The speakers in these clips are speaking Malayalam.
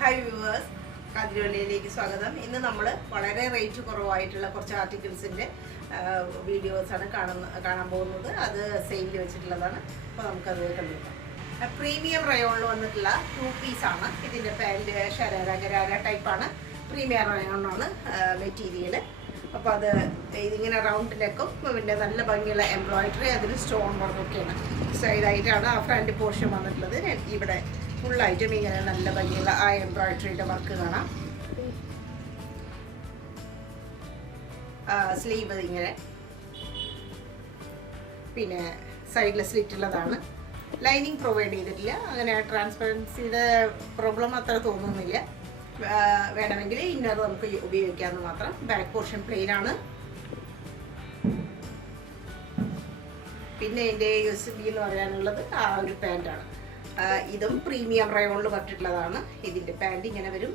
ഹായ് വ്യൂവേഴ്സ്, കതിരവള്ളിയിലേക്ക് സ്വാഗതം. ഇന്ന് നമ്മൾ വളരെ റേറ്റ് കുറവായിട്ടുള്ള കുറച്ച് ആർട്ടിക്കിൾസിൻ്റെ വീഡിയോസാണ് കാണാൻ പോകുന്നത്. അത് സെയിലിൽ വെച്ചിട്ടുള്ളതാണ്. അപ്പോൾ നമുക്കത് കണ്ടുപിടിക്കാം. പ്രീമിയം റയോണിൽ വന്നിട്ടുള്ള 2 പീസാണ്. ഇതിൻ്റെ പാൻറ്റ് ശരാര ഗരാര ടൈപ്പാണ്. പ്രീമിയം റയോണാണ് മെറ്റീരിയൽ. അപ്പോൾ അത് ഇതിങ്ങനെ റൗണ്ട് നെക്കും പിന്നെ നല്ല ഭംഗിയുള്ള എംബ്രോയിഡറി, അതിന് സ്റ്റോൺ വർക്കൊക്കെയാണ്. സൈഡായിട്ടാണ് ആ ഫ്രണ്ട് പോർഷൻ വന്നിട്ടുള്ളത്. ഇവിടെ ഫുള്ളായിട്ടും ഇങ്ങനെ നല്ല ഭംഗിയുള്ള ആ എംബ്രോയിഡറിയുടെ വർക്ക് കാണാം. സ്ലീവ് ഇങ്ങനെ, പിന്നെ സൈഡിൽ സ്ലിറ്റുള്ളതാണ്. ലൈനിങ് പ്രൊവൈഡ് ചെയ്തിട്ടില്ല. അങ്ങനെ ട്രാൻസ്പെറൻസിയുടെ പ്രോബ്ലം അത്ര തോന്നുന്നില്ല. വേണമെങ്കിൽ ഇന്നർ നമുക്ക് ഉപയോഗിക്കാമെന്ന് മാത്രം. ബാക്ക് പോർഷൻ പ്ലെയിൻ ആണ്. പിന്നെ ഇതിൻ്റെ USB എന്ന് പറയാനുള്ളത് ആ ഒരു പാൻറ്റാണ്. ഇതും പ്രീമിയം റയോണിൽ പറ്റിട്ടുള്ളതാണ്. ഇതിൻ്റെ പാൻറ് ഇങ്ങനെ വരും.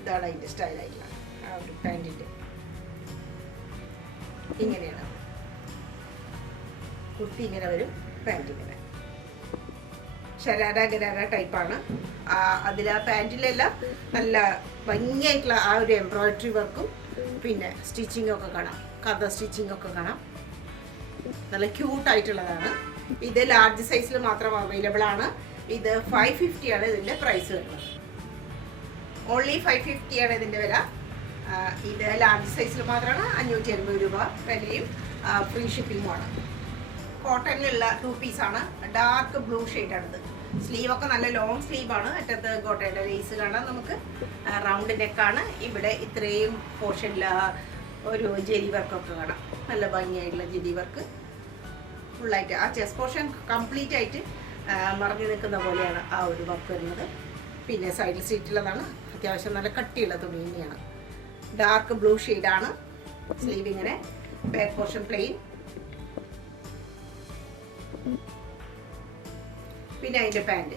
ഇതാണ് അതിൻ്റെ സ്റ്റൈലായിട്ടുള്ള ആ ഒരു പാൻറ്റിൻ്റെ. ഇങ്ങനെയാണ് കുർത്തി, ഇങ്ങനെ വരും. പാൻറ് ഇങ്ങനെ ശരാര ഗരാര ടൈപ്പാണ്. അതിൽ ആ പാൻറ്റിലെല്ലാം നല്ല ഭംഗിയായിട്ടുള്ള ആ ഒരു എംബ്രോയിഡറി വർക്കും പിന്നെ സ്റ്റിച്ചിങ്ങും ഒക്കെ കാണാം. കഥ സ്റ്റിച്ചിങ് ഒക്കെ കാണാം. നല്ല ക്യൂട്ടായിട്ടുള്ളതാണ്. ഇത് ലാർജ് സൈസിൽ മാത്രം അവൈലബിൾ ആണ്. ഇത് 550 ആണ് ഇതിൻ്റെ പ്രൈസ് വരുന്നത്. ഓൺലി 550 ആണ് ഇതിൻ്റെ വില. ഇത് ലാർജ് സൈസിൽ മാത്രമാണ്. 580 രൂപ വിലയും ഫ്രീ ഷിപ്പിങ്ങുമാണ്. കോട്ടണിലുള്ള 2 പീസാണ്. Dark blue ഷെയ്ഡാണിത്. സ്ലീവൊക്കെ നല്ല ലോങ് സ്ലീവാണ്. അറ്റത്ത് കോട്ടയുടെ ലേസ് കാണാം. നമുക്ക് റൗണ്ട് നെക്കാണ്. ഇവിടെ ഇത്രയും പോർഷനിൽ ഒരു ജെരി വർക്കൊക്കെ കാണാം. നല്ല ഭംഗിയായിട്ടുള്ള ജെരി വർക്ക് ഫുള്ളായിട്ട്. ആ ചെസ്റ്റ് പോർഷൻ കംപ്ലീറ്റ് ആയിട്ട് മറഞ്ഞു നിൽക്കുന്ന പോലെയാണ് ആ ഒരു വർക്ക് വരുന്നത്. പിന്നെ സൈഡിൽ സീറ്റുള്ളതാണ്. അത്യാവശ്യം നല്ല കട്ടിയുള്ള തുണി തന്നെയാണ്. ഡാർക്ക് ബ്ലൂ ഷെയ്ഡാണ്. സ്ലീവ് ഇങ്ങനെ, ബാക്ക് പോർഷൻ പ്ലെയിൻ. പിന്നെ അതിൻ്റെ പാൻറ്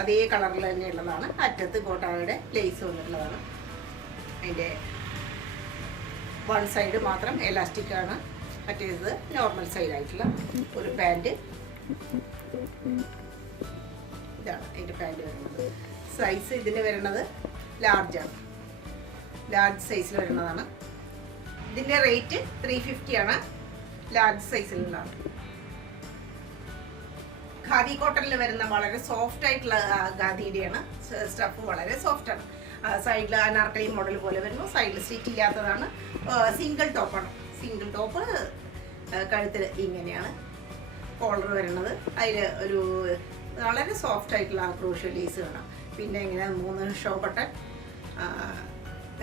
അതേ കളറിൽ തന്നെയുള്ളതാണ്. അറ്റത്ത് കോട്ടയുടെ ലേസ് വന്നിട്ടുള്ളതാണ്. അതിൻ്റെ വൺ സൈഡ് മാത്രം എലാസ്റ്റിക് ആണ്. മറ്റേത് നോർമൽ സൈഡായിട്ടുള്ള ഒരു പാൻറ്. ഇതാണ് അതിൻ്റെ പാൻറ് വരുന്നത്. സൈസ് ഇതിന് വരുന്നത് ലാർജാണ്. ലാർജ് സൈസിൽ വരുന്നതാണ്. ഇതിൻ്റെ റേറ്റ് 350 ആണ്. ലാർജ് സൈസിലുള്ളതാണ്. ഖാദി കോട്ടണിൽ വരുന്ന വളരെ സോഫ്റ്റ് ആയിട്ടുള്ള ഖാദിയുടെയാണ്. സ്റ്റഫ് വളരെ സോഫ്റ്റ് ആണ്. സൈഡിൽ അനാർക്കലി മോഡൽ പോലെ വരുന്നു. സൈഡിൽ സ്റ്റിച്ച് ഇല്ലാത്തതാണ്. സിംഗിൾ ടോപ്പാണ്. Single top. കഴുത്തിൽ ഇങ്ങനെയാണ് കോളർ വരുന്നത്. അതിൽ ഒരു വളരെ സോഫ്റ്റ് ആയിട്ടുള്ള ക്രൂഷ്യൽ ലേസ് കാണാം. പിന്നെ ഇങ്ങനെ 3 ഷോ ബട്ടൺ.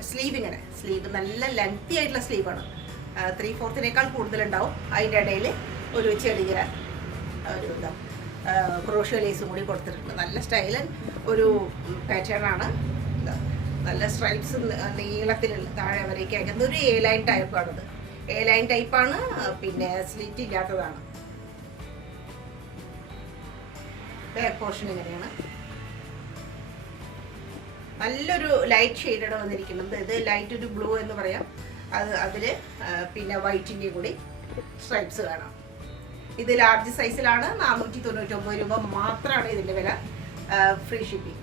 സ്ലീവ് ഇങ്ങനെ, സ്ലീവ് നല്ല ലെങ്തി ആയിട്ടുള്ള സ്ലീവാണ്. 3/4 കൂടുതലുണ്ടാവും. അതിൻ്റെ ഇടയിൽ ഒരു ചെറിയ ഒരു എന്താ ക്രോഷ്യോ ലേസും കൂടി കൊടുത്തിട്ടുണ്ട്. നല്ല സ്റ്റൈലൻ ഒരു പാറ്റേൺ ആണ്. നല്ല സ്ട്രൈപ്സ് നീളത്തിലുള്ള താഴെ വരയ്ക്ക് അയക്കുന്ന ഒരു A ലൈൻ ടൈപ്പാണിത്. A ലൈൻ ടൈപ്പാണ്. പിന്നെ സ്ലിറ്റ് ഇല്ലാത്തതാണ്. ബാക്ക് പോർഷൻ ഇങ്ങനെയാണ്. നല്ലൊരു ലൈറ്റ് ഷെയ്ഡാണ് വന്നിരിക്കുന്നത്. ഇത് ലൈറ്റ് ഒരു ബ്ലൂ എന്ന് പറയാം. അതിൽ പിന്നെ വൈറ്റിൻ്റെ കൂടി സ്ട്രൈപ്സ് കാണാം. ഇത് ലാർജ് സൈസിലാണ്. 499 രൂപ മാത്രമാണ് ഇതിൻ്റെ വില. Free shipping.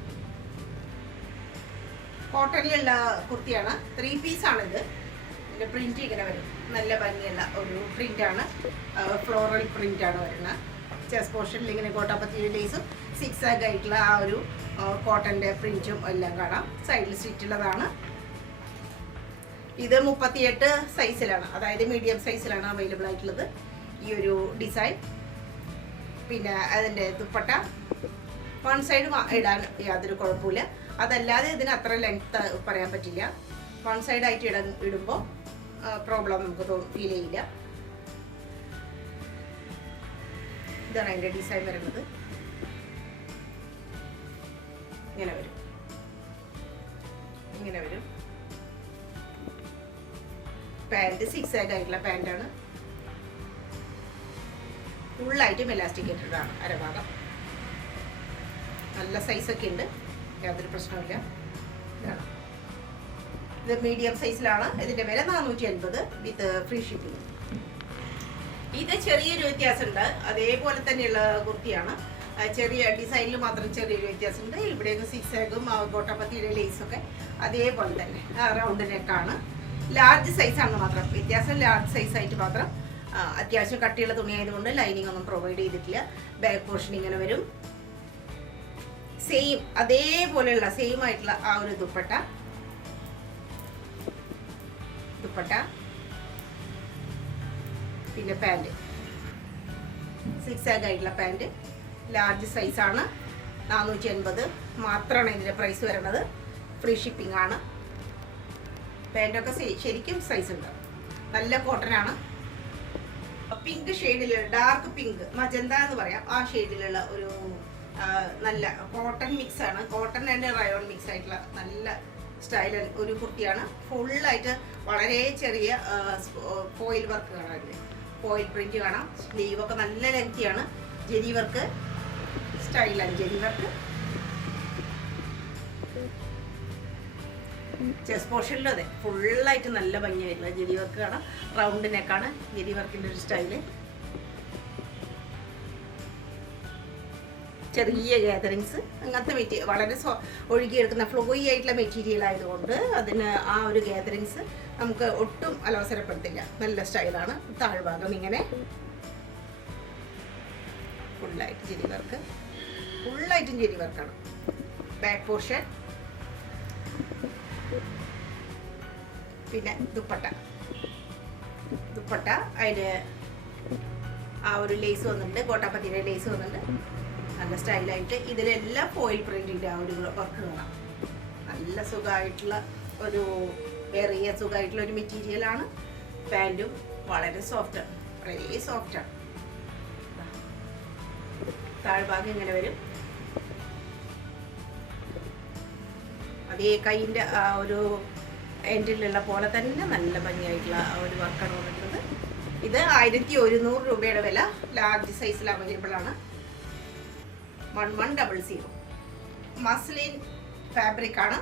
കോട്ടണിലുള്ള കുർത്തിയാണ്. 3 പീസാണിത്. ഇതിൻ്റെ പ്രിന്റ് ഇങ്ങനെ വരും. നല്ല ഭംഗിയുള്ള ഒരു പ്രിന്റാണ്. ഫ്ലോറൽ പ്രിന്റാണ് വരുന്നത്. ചെസ്റ്റ് പോർഷനിൽ ഇങ്ങനെ കോട്ടാപ്പത്തി ലേസും 6 ആയിട്ടുള്ള ആ ഒരു കോട്ടൻ്റെ പ്രിന്റും എല്ലാം കാണാം. സൈഡിൽ സ്റ്റിച്ചുള്ളതാണ്. ഇത് 38 സൈസിലാണ്, അതായത് മീഡിയം സൈസിലാണ് അവൈലബിൾ ആയിട്ടുള്ളത് ഈ ഒരു ഡിസൈൻ. പിന്നെ അതിൻ്റെ ദുപ്പട്ട വൺ സൈഡ് ഇടാൻ യാതൊരു കുഴപ്പമില്ല. അതല്ലാതെ ഇതിന് അത്ര ലെങ്ത് പറയാൻ പറ്റില്ല. വൺ സൈഡായിട്ട് ഇടുമ്പോൾ പ്രോബ്ലം നമുക്ക് ഫീൽ ചെയ്യില്ല. ഇതാണ് അതിൻ്റെ ഡിസൈൻ വരുന്നത്. ഇങ്ങനെ വരും. ഇങ്ങനെ വരും. പാൻറ് 6 ആയിട്ടുള്ള പാൻറ്റാണ്. ഫുള്ളായിട്ടും എലാസ്റ്റിക്കേറ്റഡ് ആണ് അരഭാഗം. നല്ല സൈസൊക്കെ ഉണ്ട്. യാതൊരു പ്രശ്നമില്ല. ഇതാണ്. ഇത് മീഡിയം സൈസിലാണ്. ഇതിൻ്റെ വില 450 വിത്ത് ഫ്രീ ഷിപ്പിംഗ്. ഇത് ചെറിയൊരു വ്യത്യാസമുണ്ട്. അതേപോലെ തന്നെയുള്ള കുർത്തിയാണ്. ചെറിയ ഡിസൈനിൽ മാത്രം ചെറിയൊരു വ്യത്യാസമുണ്ട്. ഇവിടെയൊക്കെ സിക്സാഗും ഗോട്ടാപ്പത്തിയുടെ ലേസൊക്കെ അതേപോലെ തന്നെ റൗണ്ട് നെക്കാണ്. ലാർജ് സൈസാണ് മാത്രം വ്യത്യാസം, ലാർജ് സൈസായിട്ട് മാത്രം. അത്യാവശ്യം കട്ടിയുള്ള തുണിയായതുകൊണ്ട് ലൈനിങ് ഒന്നും പ്രൊവൈഡ് ചെയ്തിട്ടില്ല. ബാക്ക് പോർഷൻ ഇങ്ങനെ വരും. സെയിം അതേപോലെയുള്ള സെയിം ആയിട്ടുള്ള ആ ഒരു ദുപ്പട്ട, പിന്നെ പാൻറ് സിക്സാഗ് ആയിട്ടുള്ള പാൻറ്, ലാർജ് സൈസാണ്. 480 മാത്രമാണ് ഇതിൻ്റെ പ്രൈസ് വരുന്നത്. ഫ്രീ ഷിപ്പിംഗ് ആണ്. പാൻറ്റൊക്കെ ശരിക്കും സൈസ് ഉണ്ട്. നല്ല കോട്ടൺ ആണ്. പിങ്ക് ഷെയ്ഡിലുള്ള ഡാർക്ക് പിങ്ക് മജന്ത എന്ന് പറയാം, ആ ഷെയ്ഡിലുള്ള ഒരു നല്ല കോട്ടൺ മിക്സ് ആണ്. കോട്ടൺ ആൻഡ് റയോൺ മിക്സ് ആയിട്ടുള്ള നല്ല സ്റ്റൈൽ ഒരു കുർത്തിയാണ്. ഫുള്ളായിട്ട് വളരെ ചെറിയ ഫോയിൽ വർക്ക് കാണാം. ഇതിൽ ഫോയിൽ പ്രിന്റ് കാണാം. സ്ലീവൊക്കെ നല്ല ലെങ്തിയാണ്. ജെരി വർക്ക് സ്റ്റൈലാണ്. ജെരി വർക്ക് ചെസ്റ്റ് പോർഷനിലും അതെ ഫുള്ളായിട്ട് നല്ല ഭംഗിയായിട്ടുള്ള ജെരി വർക്ക് കാണാം. റൗണ്ട് നെക്കാണ് ജെരി വർക്കിൻ്റെ ഒരു സ്റ്റൈല്. ചെറിയ ഗാദറിങ്സ് അങ്ങനത്തെ മെറ്റീരിയൽ വളരെ ഒഴുകിയെടുക്കുന്ന ഫ്ലോയി ആയിട്ടുള്ള മെറ്റീരിയൽ ആയതുകൊണ്ട് അതിന് ആ ഒരു ഗാദറിങ്സ് നമുക്ക് ഒട്ടും അലവസരപ്പെടുത്തില്ല. നല്ല സ്റ്റൈലാണ്. താഴ്ഭാഗം ഇങ്ങനെ ഫുള്ളായിട്ട് ജെരി വർക്ക്, ഫുള്ളായിട്ടും ജെരി വർക്കാണ്. ബാക്ക് പോർഷൻ, പിന്നെ ദുപ്പട്ട അതിന് ആ ഒരു ലേസ് വന്നിട്ടുണ്ട്. കോട്ടാപ്പത്തിയുടെ ലേസ് വന്നിട്ടുണ്ട്. നല്ല സ്റ്റൈലായിട്ട് ഇതിലെല്ലാം ഫോയിൽ പ്രിന്റിൻ്റെ ആ ഒരു വർക്ക് കാണാം. നല്ല സുഖമായിട്ടുള്ള ഒരു വേറിയ സുഖമായിട്ടുള്ള ഒരു മെറ്റീരിയലാണ്. പാൻറ്റും വളരെ സോഫ്റ്റാണ്, വളരെ സോഫ്റ്റാണ്. താഴ്ഭാഗം ഇങ്ങനെ വരും. അതേ കൈയിൻ്റെ ആ ഒരു എൻഡിലുള്ള പോലെ തന്നെ നല്ല ഭംഗിയായിട്ടുള്ള ആ ഒരു വർക്കാണ് വന്നിട്ടുള്ളത്. ഇത് 1100 രൂപയുടെ വില. ലാർജ് സൈസിൽ അവൈലബിൾ ആണ്. 1100 മസ്ലിൻ ഫാബ്രിക് ആണ്.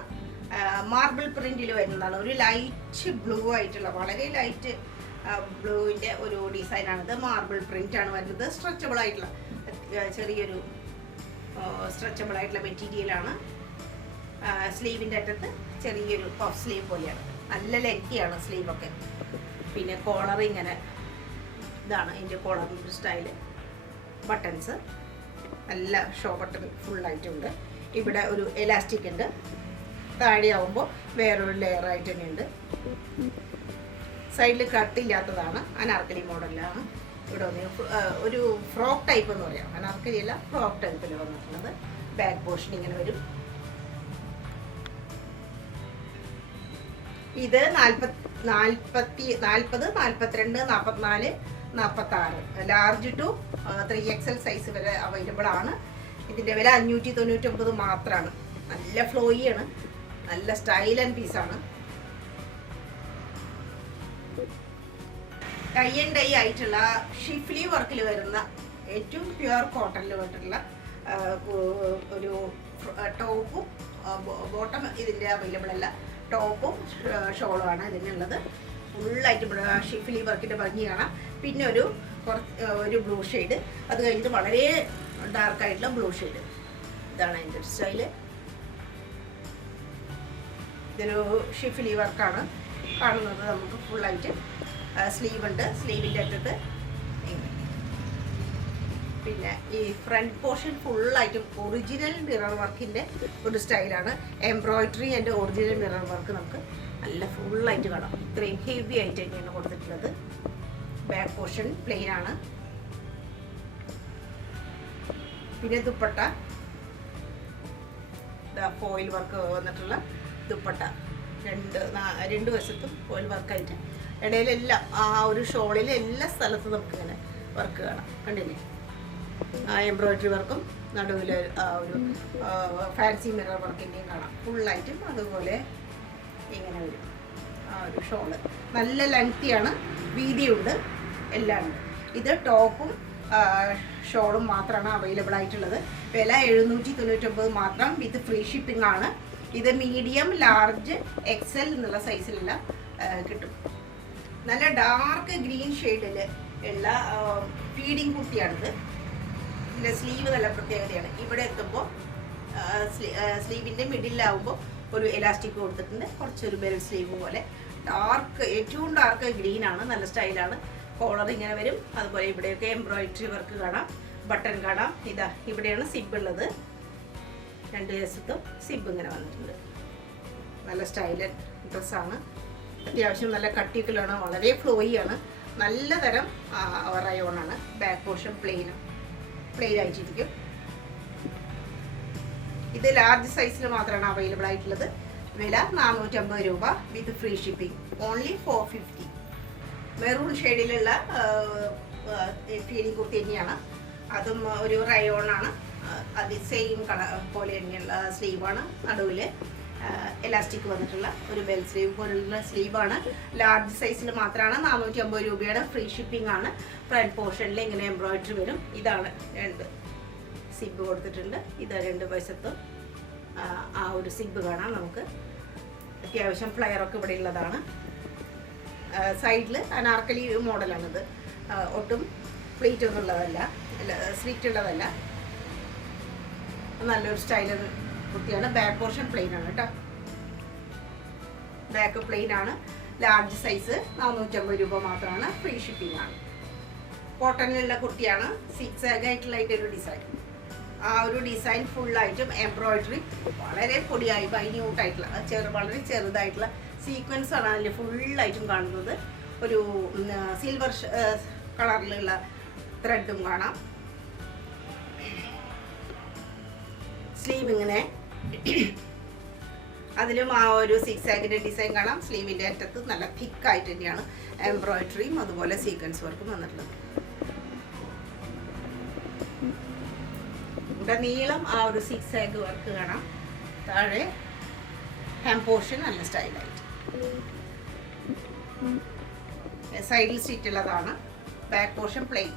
മാർബിൾ പ്രിന്റിൽ വരുന്നതാണ്. ഒരു ലൈറ്റ് ബ്ലൂ ആയിട്ടുള്ള വളരെ ലൈറ്റ് ബ്ലൂവിൻ്റെ ഒരു ഡിസൈനാണിത്. മാർബിൾ പ്രിന്റ് ആണ് വരുന്നത്. സ്ട്രെച്ചബിൾ ആയിട്ടുള്ള ചെറിയൊരു സ്ട്രെച്ചബിൾ ആയിട്ടുള്ള മെറ്റീരിയലാണ്. സ്ലീവിൻ്റെ അറ്റത്ത് ചെറിയൊരു പഫ് സ്ലീവ് പോലെയാണ്. നല്ല ലെങ്തിയാണ് സ്ലീവൊക്കെ. പിന്നെ കോളർ ഇങ്ങനെ ഇതാണ് ഇതിൻ്റെ കോളറിൻ്റെ സ്റ്റൈല്. ബട്ടൺസ് നല്ല ഷോ ബട്ടൺ ഫുള്ളായിട്ടുണ്ട്. ഇവിടെ ഒരു എലാസ്റ്റിക് ഉണ്ട്. താഴെയാവുമ്പോൾ വേറൊരു ലെയർ ആയിട്ട് തന്നെയുണ്ട്. സൈഡിൽ കട്ടില്ലാത്തതാണ്. അനാർക്കലി മോഡലാണ്. ഇവിടെ ഒരു ഫ്രോക്ക് ടൈപ്പ് എന്ന് പറയാം. അനാർക്കലി അല്ല, ഫ്രോക്ക് ടൈപ്പിൽ വന്നിട്ടുള്ളത്. ബാക്ക് പോർഷൻ ഇങ്ങനെ വരും. ഇത് 40, 42, 44, 46 ലാർജ് ടു 3XL സൈസ് വരെ അവൈലബിൾ ആണ്. ഇതിൻ്റെ വില 599 മാത്രമാണ്. നല്ല ഫ്ലോയിയാണ്. നല്ല സ്റ്റൈൽ ആൻഡ് പീസാണ്. ടൈ ആൻഡ് ഡൈ ആയിട്ടുള്ള ഷിഫ്ലി വർക്കിൽ വരുന്ന ഏറ്റവും പ്യുവർ കോട്ടണിൽ വന്നിട്ടുള്ള ഒരു ടോപ്പും ബോട്ടം ഇതിൻ്റെ അവൈലബിൾ അല്ല. ടോപ്പും ഷോളുമാണ് ഇതിനുള്ളത്. ഫുള്ളായിട്ട് ഷിഫ്ലി വർക്കിൻ്റെ ഭംഗി കാണാം. പിന്നെ ഒരു ബ്ലൂ ഷെയ്ഡ്, അത് കഴിഞ്ഞിട്ട് വളരെ ഡാർക്കായിട്ടുള്ള ബ്ലൂ ഷെയ്ഡ്. ഇതാണ് അതിൻ്റെ സ്റ്റൈല്. ഇതൊരു ഷിഫ്ലി വർക്കാണ് കാണുന്നത്. നമുക്ക് ഫുള്ളായിട്ട് സ്ലീവ് ഉണ്ട്. സ്ലീവിൻ്റെ അറ്റത്ത് പിന്നെ ഈ ഫ്രണ്ട് പോർഷൻ ഫുള്ളായിട്ടും ഒറിജിനൽ മിറർ വർക്കിൻ്റെ ഒരു സ്റ്റൈലാണ്. Embroidery and original mirror work നമുക്ക് നല്ല ഫുള്ളായിട്ട് കാണാം. ഇത്രയും ഹെവി ആയിട്ട് തന്നെയാണ് കൊടുത്തിട്ടുള്ളത്. ബാക്ക് പോർഷൻ പ്ലെയിൻ ആണ്. പിന്നെ ദുപ്പട്ട ഫോയിൽ വർക്ക് വന്നിട്ടുള്ള ദുപ്പട്ട. രണ്ട് വശത്തും ഫോയിൽ വർക്കായിട്ട് ഇടയിലെല്ലാം ആ ഒരു ഷോളിൽ എല്ലാ സ്ഥലത്തും നമുക്കിങ്ങനെ വർക്ക് കാണാം. കണ്ടില്ലേ? ആ എംബ്രോയിഡറി വർക്കും നടുവിൽ ആ ഒരു ഫാൻസി മിറർ വർക്കിൻ്റെയും കാണാം. ഫുള്ളായിട്ടും അതുപോലെ ഇങ്ങനെ വരും ആ ഒരു ഷോള്. നല്ല ലെങ്തിയാണ്, വീതിയുണ്ട്, എല്ലാം ഉണ്ട്. ഇത് ടോപ്പും ഷോളും മാത്രമാണ് അവൈലബിൾ ആയിട്ടുള്ളത്. വില 799 മാത്രം. വിത്ത് ഫ്രീ ഷിപ്പിംഗ് ആണ്. ഇത് മീഡിയം, ലാർജ്, XL എന്നുള്ള സൈസിലെല്ലാം കിട്ടും. നല്ല ഡാർക്ക് ഗ്രീൻ ഷെയ്ഡിൽ ഉള്ള ഫീഡിങ് കുർത്തിയാണിത്. ഇതിൻ്റെ സ്ലീവ് നല്ല പ്രത്യേകതയാണ്. ഇവിടെ എത്തുമ്പോൾ സ്ലീവിൻ്റെ മിഡിലാവുമ്പോൾ ഒരു എലാസ്റ്റിക് കൊടുത്തിട്ടുണ്ട്, കുറച്ചൊരു ബെൽ സ്ലീവ് പോലെ. ഡാർക്ക്, ഏറ്റവും ഡാർക്ക് ഗ്രീനാണ്, നല്ല സ്റ്റൈലാണ്. കോളർ ഇങ്ങനെ വരും. അതുപോലെ ഇവിടെയൊക്കെ എംബ്രോയിഡറി വർക്ക് കാണാം, ബട്ടൺ കാണാം. ഇതാ ഇവിടെയാണ് സിബ് ഉള്ളത്, രണ്ട് വശത്തും സിബ് ഇങ്ങനെ വന്നിട്ടുണ്ട്. നല്ല സ്റ്റൈലൻ ഡ്രസ്സാണ്. അത്യാവശ്യം നല്ല കട്ടിക്കലാണ്, വളരെ ഫ്ലോയിയാണ്, നല്ല തരം റയോണാണ്. ബാക്ക് പോർഷൻ പ്ലെയിൻ ആയിട്ടിരിക്കും. ഇത് ലാർജ് സൈസിൽ മാത്രമാണ് അവൈലബിൾ ആയിട്ടുള്ളത്. വില 450 രൂപ with free shipping. Only 450. Maroon ഷെയ്ഡിലുള്ള ഫീലിംഗ് കുർത്തി തന്നെയാണ്. അതും ഒരു റയോണാണ്. അത് സെയിം കളർ പോലെ തന്നെയുള്ള സ്ലീവാണ്. നടുവിൽ എലാസ്റ്റിക് വന്നിട്ടുള്ള ഒരു ബെൽ സ്ലീവ് പോലുള്ള സ്ലീവാണ്. ലാർജ് സൈസിൽ മാത്രമാണ്. 450 രൂപയാണ്. ഫ്രീ ഷിപ്പിംഗ് ആണ്. ഫ്രണ്ട് പോർഷനിൽ ഇങ്ങനെ എംബ്രോയിഡറി വരും. ഇതാണ് രണ്ട് സിബ് കൊടുത്തിട്ടുണ്ട്. ഇത് രണ്ട് വശത്തും ആ ഒരു സിബ് കാണാം നമുക്ക്. അത്യാവശ്യം ഫ്ലയറൊക്കെ ഇവിടെ ഉള്ളതാണ്. സൈഡിൽ അനാർക്കലി മോഡലാണിത്. ഒട്ടും പ്ലീറ്റ് ഒന്നും ഉള്ളതല്ല, സ്ലിറ്റ് ഉള്ളതല്ല. നല്ലൊരു സ്റ്റൈലർ കുർത്തിയാണ്. ബാക്ക് പോർഷൻ പ്ലെയിൻ ആണ് കേട്ടോ. ബാക്ക് പ്ലെയിൻ ആണ്. ലാർജ് സൈസ് 450 രൂപ മാത്രമാണ്. ഫ്രീ ഷിപ്പിംഗ് ആണ്. കോട്ടണിലുള്ള കുർത്തിയാണ്. സിക്സ് ആയിട്ടുള്ളൊരു ഡിസൈൻ. ആ ഒരു ഡിസൈൻ ഫുള്ളായിട്ടും എംബ്രോയിഡറി വളരെ പൊടിയായി മൈന്യൂട്ടായിട്ടുള്ള വളരെ ചെറുതായിട്ടുള്ള സീക്വൻസ് ആണ് അതിൽ ഫുള്ളായിട്ടും കാണുന്നത്. ഒരു സിൽവർ കളറിലുള്ള ത്രെഡും കാണാം. സ്ലീവ് ഇങ്ങനെ അതിലും ആ ഒരു സിക്സ് ആഗിൻ്റെ ഡിസൈൻ കാണാം. സ്ലീവിൻ്റെ അറ്റത്ത് നല്ല തിക്കായിട്ട് തന്നെയാണ് എംബ്രോയിഡറിയും അതുപോലെ സീക്വൻസ് വർക്കും വന്നിട്ടുള്ളത്. ഇവിടെ നീളം ആ ഒരു സിക്സ് ആഗ് വർക്ക് കാണാം. താഴെ ഹാം പോർഷൻ നല്ല സ്റ്റൈലായിട്ട് സൈഡിൽ സ്റ്റിച്ച് ഉള്ളതാണ്. Back portion plain.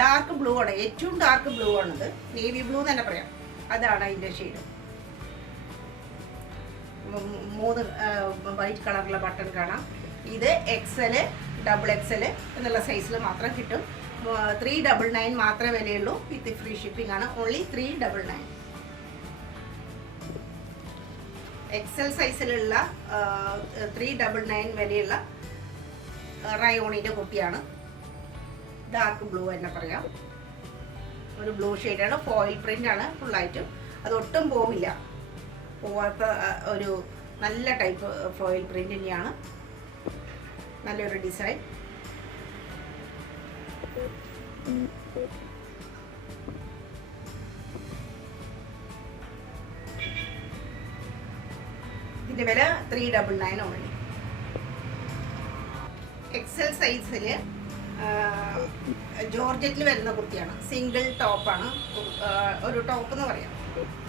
Dark blue ആണ്, ഏറ്റവും ഡാർക്ക് ബ്ലൂ ആണിത്. നേവി ബ്ലൂ തന്നെ പറയാം. അതാണ് അതിൻ്റെ ഷെയ്ഡ്. 3 വൈറ്റ് കളറിലുള്ള ബട്ടൺ കാണാം. ഇത് XL, XXL എന്നുള്ള സൈസിൽ മാത്രം കിട്ടും. 399 മാത്രമേ വിലയുള്ളൂ. വിത്ത് ഫ്രീ ഷിപ്പിംഗ് ആണ്. ഓൺലി 399. XL സൈസിലുള്ള 399 വിലയുള്ള റയോണിൻ്റെ കുട്ടിയാണ്. ഡാർക്ക് ബ്ലൂ തന്നെ പറയാം. ഒരു ബ്ലൂ ഷെയ്ഡാണ്. ഫോയിൽ പ്രിന്റ് ആണ് ഫുള്ളായിട്ടും. അതൊട്ടും പോവില്ല, പോവാത്ത ഒരു നല്ല ടൈപ്പ് ഫോയിൽ പ്രിന്റ് തന്നെയാണ്. നല്ലൊരു ഡിസൈൻ. ഇതിന്റെ വില 399 ഓൺലി. XL സൈസിൽ ജോർജറ്റിൽ വരുന്ന കുർത്തിയാണ്. സിംഗിൾ ടോപ്പാണ്. ഒരു ടോപ്പ് എന്ന് പറയാം.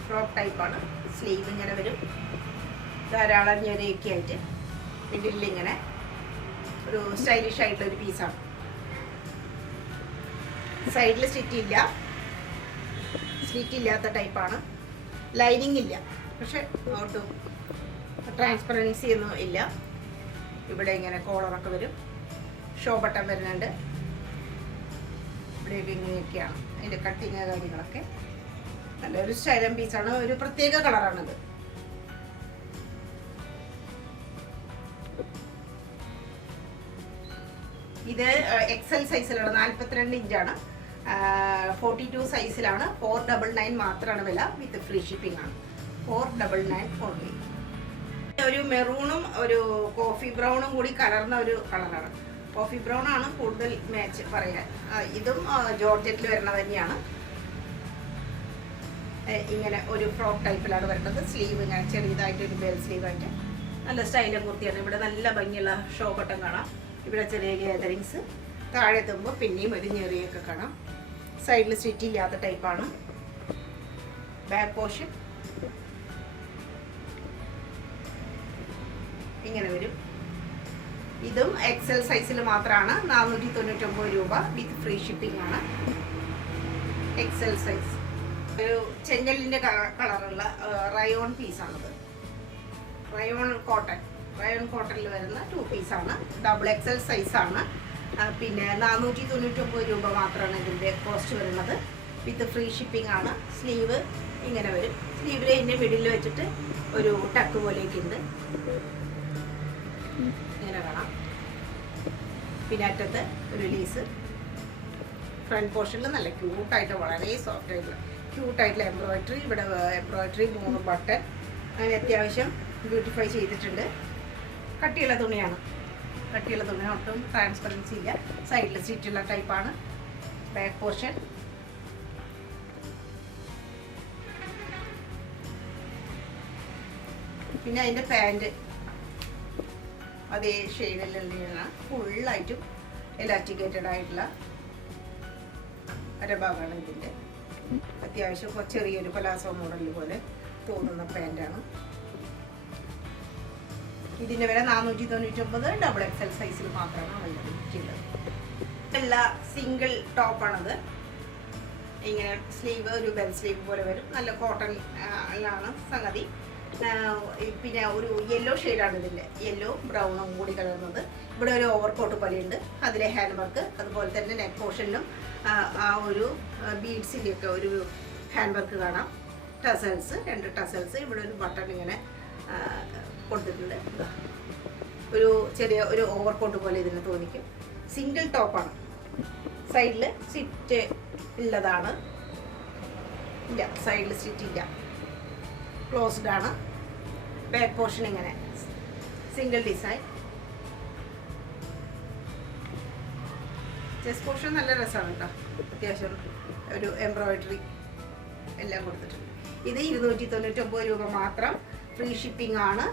ഫ്രോക്ക് ടൈപ്പാണ്. സ്ലീവ് ഇങ്ങനെ വരും. ധാരാളം ഞെരയൊക്കെ ആയിട്ട് മിഡിലിൽ ഇങ്ങനെ ഒരു സ്റ്റൈലിഷ് ആയിട്ടുള്ള ഒരു പീസാണ്. സൈഡിൽ സ്റ്റിച്ച് ഇല്ലാത്ത ടൈപ്പാണ്. ലൈനിങ് ഇല്ല, പക്ഷെ ഒട്ടും ട്രാൻസ്പെറൻസി ഒന്നും ഇല്ല. ഇവിടെ ഇങ്ങനെ കോളറൊക്കെ വരും. ഷോ ബട്ടൺ വരുന്നുണ്ട്. ഇവിടെ ഇങ്ങനെയൊക്കെയാണ് അതിൻ്റെ കട്ടിങ് കാര്യങ്ങളൊക്കെ. നല്ലൊരു സ്റ്റൈലൻ പീസാണ്. ഒരു പ്രത്യേക കളറാണിത്. ഇത് XL സൈസിലാണ്. 42 ഇഞ്ചാണ്. 42 സൈസിലാണ്. 499 മാത്രമാണ് വില. വിത്ത് ഫ്രീ ഷിപ്പിംഗ് ആണ്. 499 ഓൺലി. ഒരു മെറൂണും ഒരു കോഫി ബ്രൗണും കൂടി കലർന്ന ഒരു കളറാണ്. കോഫി ബ്രൗൺ ആണ് കൂടുതൽ മാച്ച് പറയാൻ. ഇതും ജോർജറ്റിൽ വരുന്നത് തന്നെയാണ്. ഇങ്ങനെ ഒരു ഫ്രോക്ക് ടൈപ്പിലാണ് വരുന്നത്. സ്ലീവ് ഇങ്ങനെ ചെറിയതായിട്ടൊരു ബെൽ സ്ലീവായിട്ട് നല്ല സ്റ്റൈലും കുർത്തിയാണ്. ഇവിടെ നല്ല ഭംഗിയുള്ള ഷോ ബട്ടൺ കാണാം. ഇവിടെ ചെറിയ ഗാദറിങ്സ്. താഴെ എത്തുമ്പോൾ പിന്നെയും ഒരു ഞെറിയൊക്കെ കാണാം. സൈഡിൽ സ്റ്റിച്ച് ഇല്ലാത്ത ടൈപ്പാണ്. ബാക്ക് പോർഷൻ ഇങ്ങനെ വരും. ഇതും XL സൈസിൽ മാത്രമാണ്. 499 രൂപ വിത്ത് ഫ്രീ ഷിപ്പിംഗ് ആണ്. XL size. ഒരു ചെങ്കല്ലിൻ്റെ കളറുള്ള റയോൺ പീസാണിത്. റയോൺ കോട്ടണിൽ വരുന്ന 2 പീസാണ്. XXL സൈസാണ്. പിന്നെ 499 രൂപ മാത്രമാണ് ഇതിൻ്റെ കോസ്റ്റ് വരുന്നത്. വിത്ത് ഫ്രീ ഷിപ്പിംഗ് ആണ്. സ്ലീവ് ഇങ്ങനെ വരും. സ്ലീവിൽ ഇതിൻ്റെ മിഡിൽ വെച്ചിട്ട് ഒരു ടക്ക് പോലെയൊക്കെ ഉണ്ട്, ഇങ്ങനെ കാണാം. പിന്നെ അറ്റത്ത് ഒരു ലീസ്. ഫ്രണ്ട് പോർഷനിൽ നല്ല ക്യൂട്ടായിട്ട്, വളരെ സോഫ്റ്റ് ആയിട്ടുള്ള ക്യൂട്ടായിട്ടുള്ള എംബ്രോയിഡറി. ഇവിടെ എംബ്രോയിഡറി 3 ബട്ടൺ അങ്ങനെ അത്യാവശ്യം ബ്യൂട്ടിഫൈ ചെയ്തിട്ടുണ്ട്. കട്ടിയുള്ള തുണിയാണ്, കട്ടിയുള്ള തുണി, ഒട്ടും ട്രാൻസ്പെറൻസി ഇല്ല. സൈഡിൽ സ്റ്റിച്ചുള്ള ടൈപ്പാണ്. ബാക്ക് പോർഷൻ പിന്നെ അതിൻ്റെ പാൻറ് അതേ ഷെയ്ഡിലുള്ള ഫുള്ളായിട്ടും എലാസ്റ്റിക്കേറ്റഡ് ആയിട്ടുള്ള അരഭാഗമാണ് ഇതിൻ്റെ. അത്യാവശ്യം ചെറിയൊരു പലാസോ മോഡൽ പോലെ തോന്നുന്ന പാൻറ്റാണ്. ഇതിൻ്റെ വില 499. ഡബിൾ XL സൈസിൽ മാത്രമാണ് അവൈലബിലിറ്റി ഉള്ളത്. എല്ലാ സിംഗിൾ ടോപ്പാണത്. ഇങ്ങനെ സ്ലീവ് ഒരു ബെൽ സ്ലീവ് പോലെ വരും. നല്ല കോട്ടൺ ആണ് സംഗതി. പിന്നെ ഒരു യെല്ലോ ഷെയ്ഡാണ് ഇതിൻ്റെ, യെല്ലോ ബ്രൗണും കൂടി കലർന്നത്. ഇവിടെ ഒരു ഓവർകോട്ട് പോലെയുണ്ട്, അതിലെ ഹാൻഡ് വർക്ക്. അതുപോലെ തന്നെ നെക്ക് പോർഷനിലും ആ ഒരു ബീഡ്സിൻ്റെയൊക്കെ ഒരു ഹാൻഡ് വർക്ക് കാണാം. Tassels, 2 tassels. ഇവിടെ ഒരു ബട്ടൺ ഇങ്ങനെ കൊടുത്തിട്ടുണ്ട്. ഒരു ചെറിയ ഒരു ഓവർകോട്ട് പോലെ ഇതിന് തോന്നിക്കും. സിംഗിൾ ടോപ്പാണ്. സൈഡിൽ സ്റ്റിച്ച് ഉള്ളതാണ്, ഇല്ല സൈഡിൽ സ്റ്റിച്ച് ഇല്ല, ക്ലോസ്ഡ് ആണ്. ബാക്ക് പോർഷൻ ഇങ്ങനെ സിംഗിൾ ഡിസൈൻ. ചെസ്റ്റ് പോർഷൻ നല്ല രസമാണ് കേട്ടോ. അത്യാവശ്യം ഒരു എംബ്രോയിഡറി എല്ലാം കൊടുത്തിട്ടുണ്ട്. ഇത് 299 രൂപ മാത്രം. ഫ്രീ ഷിപ്പിംഗ് ആണ്.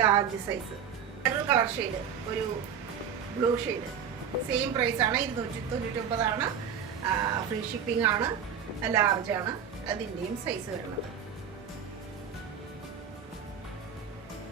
Large size. വേറൊരു കളർ ഷെയ്ഡ്, ഒരു ബ്ലൂ ഷെയ്ഡ്, സെയിം പ്രൈസ് ആണ്. 299 ആണ്. ഫ്രീ ഷിപ്പിംഗ് ആണ്. ലാർജ് ആണ് അതിൻ്റെയും സൈസ് വരുന്നത്.